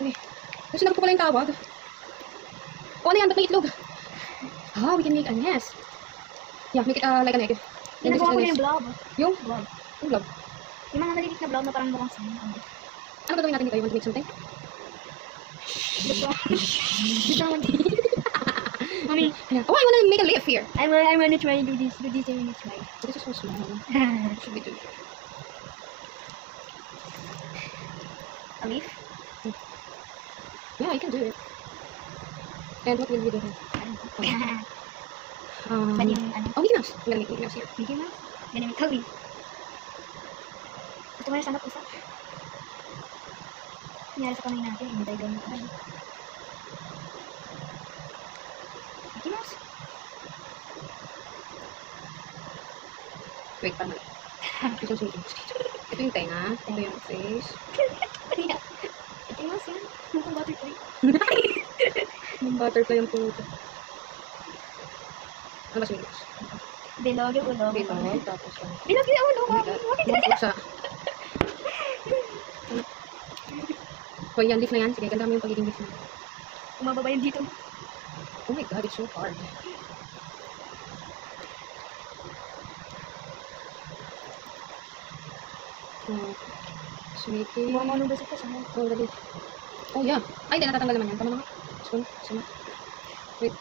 Okay. Kasi nagot ko pala yung tawag. O ano yan? Ba't may itlog? Ah, we can make a nest. Yeah, make it like an egg. Ginagawa ko na yung blob. Yung? Blob. Yung blob. Yung mga maliliit na blob na parang mukhang sand. Ano gagawin natin dito? You want to make something? Mommy. Yeah. Oh, I want to make a leaf here. I wanna try to do this. Do this and try. This is so small. Should we do? A leaf? Yeah, you can do it. And what will you do here? Pwede yung ano? Oh, Mickey Mouse. I'm gonna make Mickey Mouse here. Mickey Mouse? Gonna make Huggy. Gusto mo na sana pusa? Nangyari sa kamay natin. Hindi tayo gawin na tayo. Mickey Mouse? Wait, paano? Ito yung Mickey Mouse. Ito yung tenga. Ito yung face. Mickey Mouse yan. Mukhang butterfly. Yung butterfly yung puto. Ano ba si Mickey Mouse? Bilog yung ulo. Bilog, tapos yung... Bilog yung ulo. Bakit pusa? Hoy, yan, leaf na yan. Sige, ganda mo yung pagiging leaf na. Umababa yun dito. Oh my god, it's so hard. Oh, sweetie. Mukhang anong basik ka sa Oh, the leaf. Oh, yeah. Ay, hindi, natatanggal naman yan. Tama na nga. Spoon, sama. Wait.